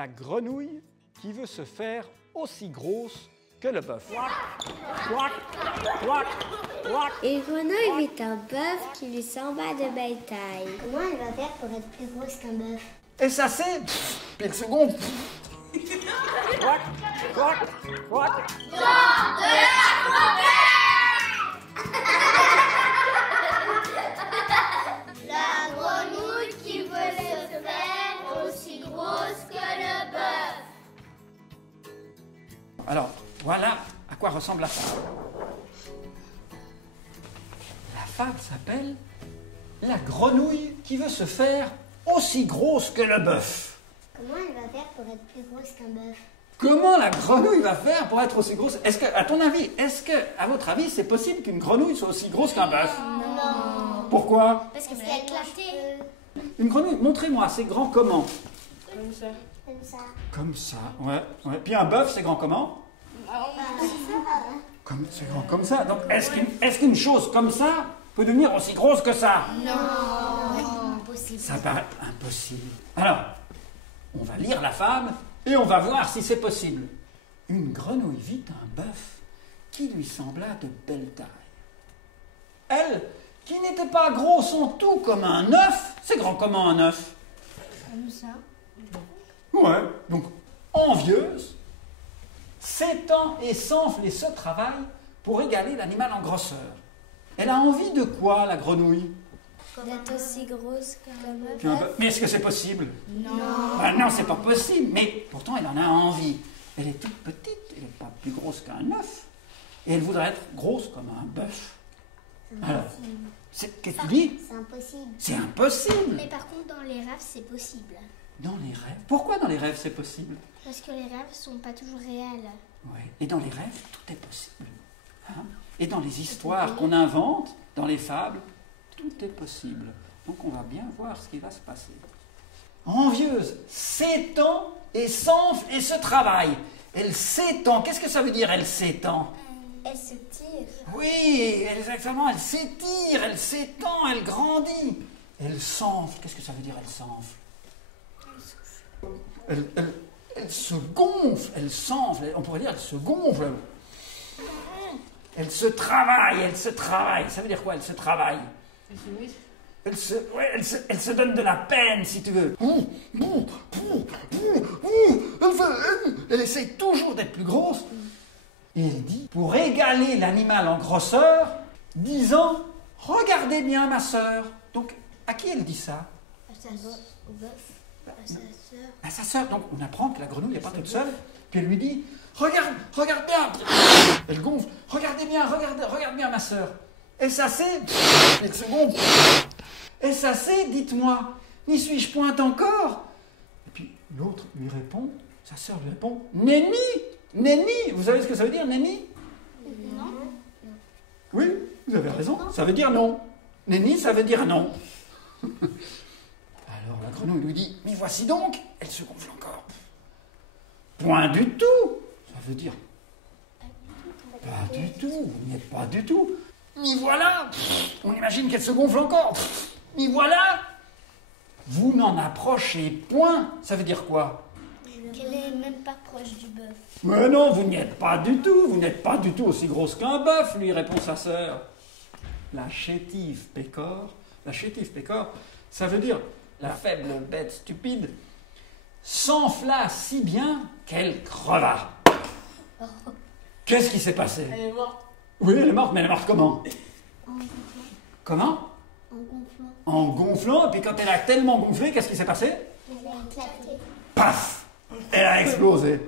la grenouille qui veut se faire aussi grosse que le bœuf. Une grenouille vit un bœuf qui lui semble de belle taille. Comment elle va faire pour être plus grosse qu'un bœuf? Et ça c'est... Puis le second... La grenouille qui veut se faire aussi grosse que le bœuf. Alors, voilà à quoi ressemble la fable. La fable s'appelle « La grenouille qui veut se faire aussi grosse que le bœuf ». Comment elle va faire pour être plus grosse qu'un bœuf? Comment la grenouille va faire pour être aussi grosse? Est-ce que, à ton avis, à votre avis, c'est possible qu'une grenouille soit aussi grosse qu'un bœuf? Non. Pourquoi? Parce qu'elle a éclaté. Une grenouille, montrez-moi, c'est grand comment? Comme ça. Comme ça. Comme ça, ouais. Puis un bœuf, c'est grand comment? C'est grand comme ça. Donc, est-ce qu'une chose comme ça peut devenir aussi grosse que ça? Non. Impossible. Ça paraît impossible. Alors, on va lire la fable et on va voir si c'est possible. Une grenouille vit un bœuf qui lui sembla de belle taille. Elle, qui n'était pas grosse en tout comme un œuf, c'est grand comment un œuf? Comme ça. Ouais, donc envieuse, s'étend et s'enfle et se travaille pour égaler l'animal en grosseur. Elle a envie de quoi, la grenouille? D'être aussi grosse qu'un bœuf. Mais est-ce que c'est possible? Non. Ben non, c'est pas possible, mais pourtant elle en a envie. Elle est toute petite, elle n'est pas plus grosse qu'un œuf, et elle voudrait être grosse comme un bœuf. Alors, qu'est-ce que tu dis? C'est impossible. C'est impossible. Mais par contre, dans les rêves, c'est possible. Dans les rêves? Pourquoi dans les rêves c'est possible? Parce que les rêves sont pas toujours réels. Oui. Et dans les rêves, tout est possible. Hein? Et dans les histoires qu'on invente, dans les fables, tout est possible. Donc on va bien voir ce qui va se passer. Envieuse, s'étend et s'enfle et se travaille. Elle s'étend. Qu'est-ce que ça veut dire, elle s'étend? Elle se tire. Oui, exactement. Elle s'étire, elle s'étend, elle grandit. Elle s'enfle. Qu'est-ce que ça veut dire, elle s'enfle? Elle se gonfle, elle s'enfle. On pourrait dire, elle se gonfle. Elle se travaille. Ça veut dire quoi, elle se travaille? Elle se donne de la peine, si tu veux. Elle essaye toujours d'être plus grosse. Et elle dit, pour égaler l'animal en grosseur, disant, regardez bien ma sœur. Donc, à qui elle dit ça? Au bœuf. À sa sœur. À sa sœur. Donc, on apprend que la grenouille n'est pas toute seule. Puis elle lui dit, regarde bien. Elle gonfle, regarde bien ma sœur. Est-ce assez? Une seconde. Est-ce assez? Dites-moi. N'y suis-je point encore? Et puis l'autre lui répond, sa sœur lui répond, Nenni. Nenni. Vous savez ce que ça veut dire, nenni? Non. Oui, vous avez raison. Ça veut dire non. Nenni, ça veut dire non. Alors la grenouille lui dit, mais voici donc. Elle se gonfle encore. Point du tout. Ça veut dire pas du tout. Vous n'y êtes pas du tout. M'y voilà. On imagine qu'elle se gonfle encore. M'y voilà. Vous n'en approchez point. Ça veut dire quoi? Qu'elle est même pas proche du bœuf. Mais non, vous n'y êtes pas du tout. Vous n'êtes pas du tout aussi grosse qu'un bœuf, lui répond sa sœur. La chétive pécore. La chétive pécore, ça veut dire la faible bête stupide, s'enfla si bien qu'elle creva. Qu'est-ce qui s'est passé? Elle est morte. Oui, elle est morte, mais elle est morte comment? En gonflant. Comment? En gonflant. En gonflant, et puis quand elle a tellement gonflé, qu'est-ce qui s'est passé? Elle a éclaté. Paf! Elle a explosé.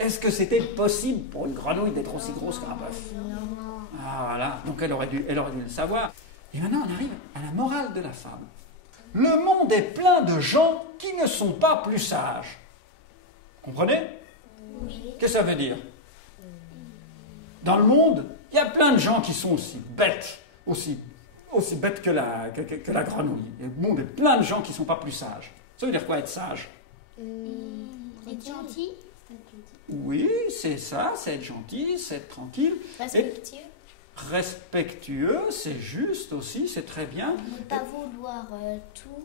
Est-ce que c'était possible pour une grenouille d'être aussi grosse qu'un bœuf? Non. Ah voilà, donc elle aurait dû le savoir. Et maintenant on arrive à la morale de la fable. Le monde est plein de gens qui ne sont pas plus sages. Comprenez? Oui. Qu'est-ce que ça veut dire? Dans le monde, il y a plein de gens qui sont aussi bêtes, aussi bêtes que la grenouille. Et le monde est plein de gens qui ne sont pas plus sages. Ça veut dire quoi, être sage? Être gentil. Oui, c'est ça, c'est être gentil, c'est être tranquille. Respectueux. Respectueux, c'est juste aussi, c'est très bien. Ne pas vouloir tout.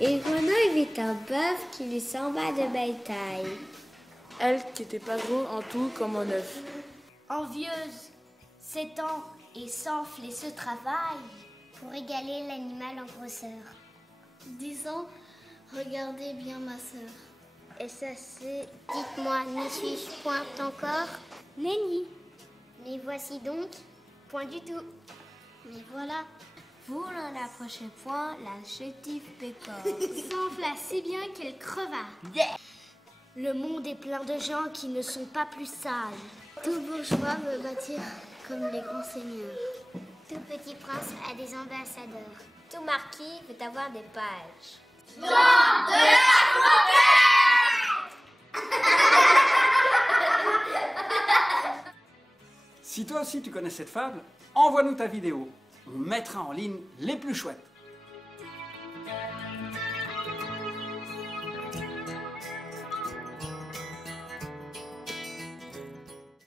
Et Grenouille vit un bœuf qui lui sembla de belle taille. Elle qui était pas gros en tout comme un œuf. Envieuse, s'étend et s'enfle et se travaille pour égaler l'animal en grosseur. Disant, regardez bien ma sœur. Et ça c'est, dites-moi, n'y suis-je point encore? Nenni. Mais voici donc, point du tout. Mais voilà. Vous n'en approchez point la chétive pécore. S'enfla si bien qu'elle creva. Le monde est plein de gens qui ne sont pas plus sages. Tout bourgeois veut bâtir comme les grands seigneurs. Tout petit prince a des ambassadeurs. Tout marquis veut avoir des pages. Si toi aussi tu connais cette fable, envoie-nous ta vidéo. On mettra en ligne les plus chouettes.